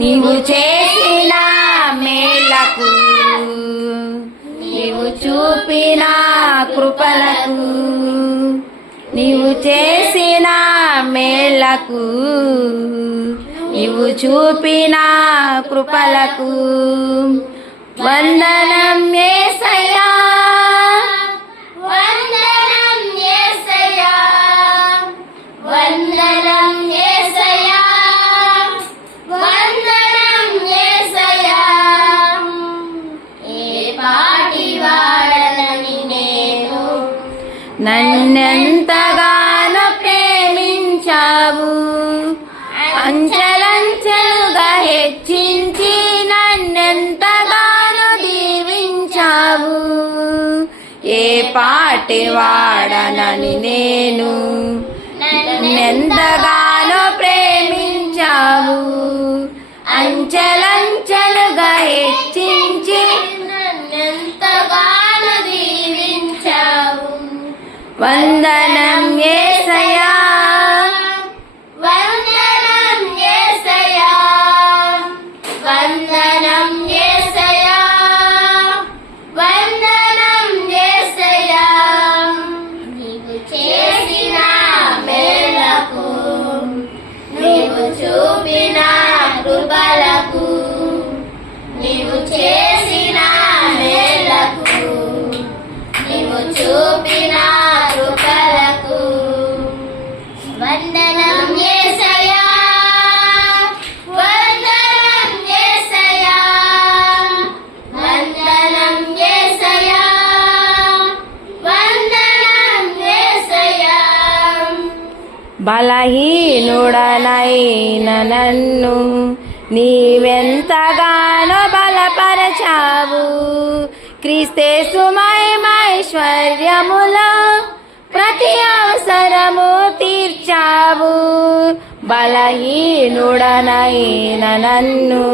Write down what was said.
నీవు చేసిన మేలకు, నీవు చూపిన కృపలకు, నీవు చేసిన మేలకు, నీవు చూపిన కృపలకు వందనం యేసయ్యా, వందనం యేసయ్యా, వందనం యేసయ్యా, వందనం యేసయ్యా. ఏ పాటి వాడనని నేను, నన్నెంతగానో ప్రేమించావు, అంచెలంచెలుగా హెచ్చించి నన్నెంతగానో దీవించావు. ఏ పాటి వాడనని నేను, నన్నెంతగానో ప్రేమించావు, అంచెలంచెలుగా హెచ్చించి నన్నెంతగానో దీవించావు. వందనం యేసయ్యా, వందనం యేసయ్యా, వందనం యేసయ్యా, వందనం యేసయ్యా. నీవు చేసిన మేలకు, నీవు చూపిన కృపలకు, నీవు చేసిన మేలకు, నీవు చూపిన కృపలకు వందనం యేసయ్యా, వందనం యేసయ్యా, వందనం యేసయ్యా, వందనం యేసయ్యా. బలహీనుడనైన నన్ను నీవెంతగానో బలపరచావు, క్రీస్తేసు మహిమైశ్వర్యములో ప్రతి అవసరము తీర్చావు. బలహీనుడనైన నన్ను